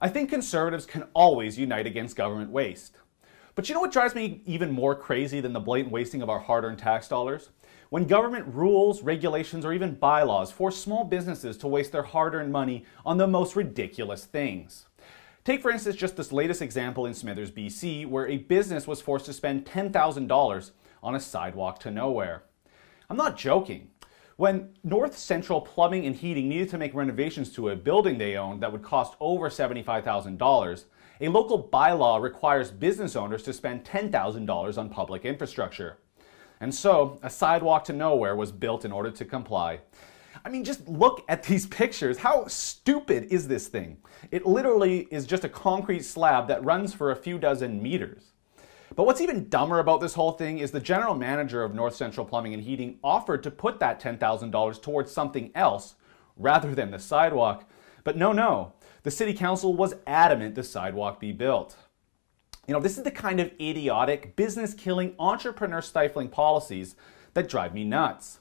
I think conservatives can always unite against government waste. But you know what drives me even more crazy than the blatant wasting of our hard-earned tax dollars? When government rules, regulations, or even bylaws force small businesses to waste their hard-earned money on the most ridiculous things. Take, for instance, just this latest example in Smithers, BC, where a business was forced to spend $10,000 on a sidewalk to nowhere. I'm not joking. When North Central Plumbing and Heating needed to make renovations to a building they owned that would cost over $75,000, a local bylaw requires business owners to spend $10,000 on public infrastructure. And so, a sidewalk to nowhere was built in order to comply. I mean, just look at these pictures. How stupid is this thing? It literally is just a concrete slab that runs for a few dozen meters. But what's even dumber about this whole thing is the general manager of North Central Plumbing and Heating offered to put that $10,000 towards something else rather than the sidewalk. But no, the city council was adamant the sidewalk be built. You know, this is the kind of idiotic, business-killing, entrepreneur-stifling policies that drive me nuts.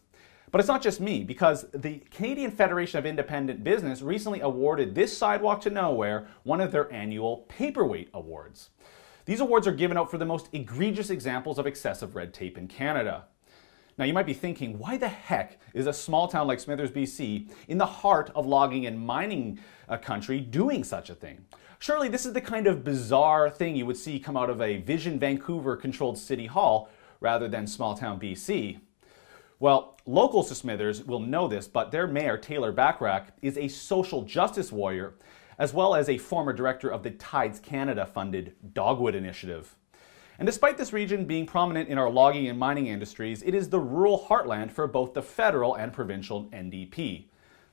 But it's not just me, because the Canadian Federation of Independent Business recently awarded this sidewalk to nowhere one of their annual Paperweight Awards. These awards are given out for the most egregious examples of excessive red tape in Canada. Now you might be thinking, why the heck is a small town like Smithers, BC, in the heart of logging and mining country doing such a thing? Surely this is the kind of bizarre thing you would see come out of a Vision Vancouver controlled city hall rather than small town BC. Well, locals to Smithers will know this, but their mayor, Taylor Backrack, is a social justice warrior, as well as a former director of the Tides Canada-funded Dogwood Initiative. And despite this region being prominent in our logging and mining industries, it is the rural heartland for both the federal and provincial NDP.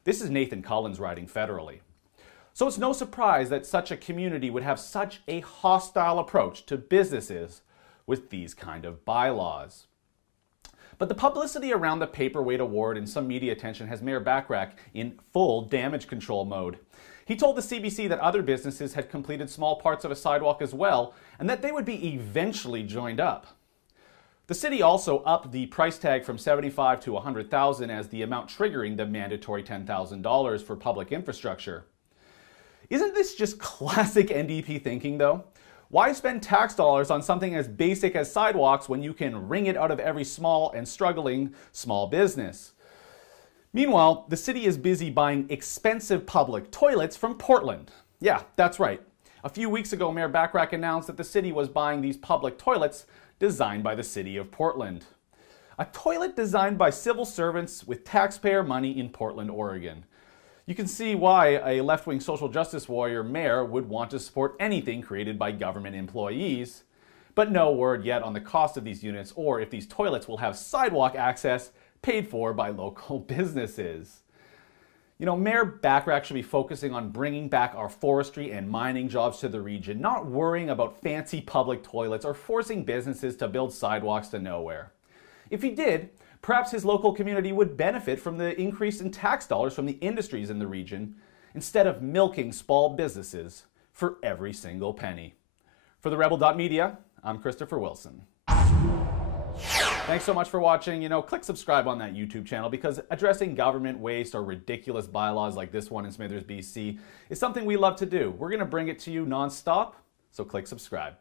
This is Nathan Collins riding federally. So it's no surprise that such a community would have such a hostile approach to businesses with these kind of bylaws. But the publicity around the Paperweight Award and some media attention has Mayor Backrack in full damage control mode. He told the CBC that other businesses had completed small parts of a sidewalk as well, and that they would be eventually joined up. The city also upped the price tag from $75,000 to $100,000 as the amount triggering the mandatory $10,000 for public infrastructure. Isn't this just classic NDP thinking, though? Why spend tax dollars on something as basic as sidewalks when you can wring it out of every small and struggling small business? Meanwhile, the city is busy buying expensive public toilets from Portland. Yeah, that's right. A few weeks ago, Mayor Backrack announced that the city was buying these public toilets designed by the city of Portland. A toilet designed by civil servants with taxpayer money in Portland, Oregon. You can see why a left-wing social justice warrior mayor would want to support anything created by government employees. But no word yet on the cost of these units or if these toilets will have sidewalk access paid for by local businesses. You know, Mayor Backrack should be focusing on bringing back our forestry and mining jobs to the region, not worrying about fancy public toilets or forcing businesses to build sidewalks to nowhere. If he did, perhaps his local community would benefit from the increase in tax dollars from the industries in the region, instead of milking small businesses for every single penny. For the Rebel.media, I'm Christopher Wilson. Thanks so much for watching. You know, click subscribe on that YouTube channel because addressing government waste or ridiculous bylaws like this one in Smithers, BC is something we love to do. We're going to bring it to you non-stop, so click subscribe.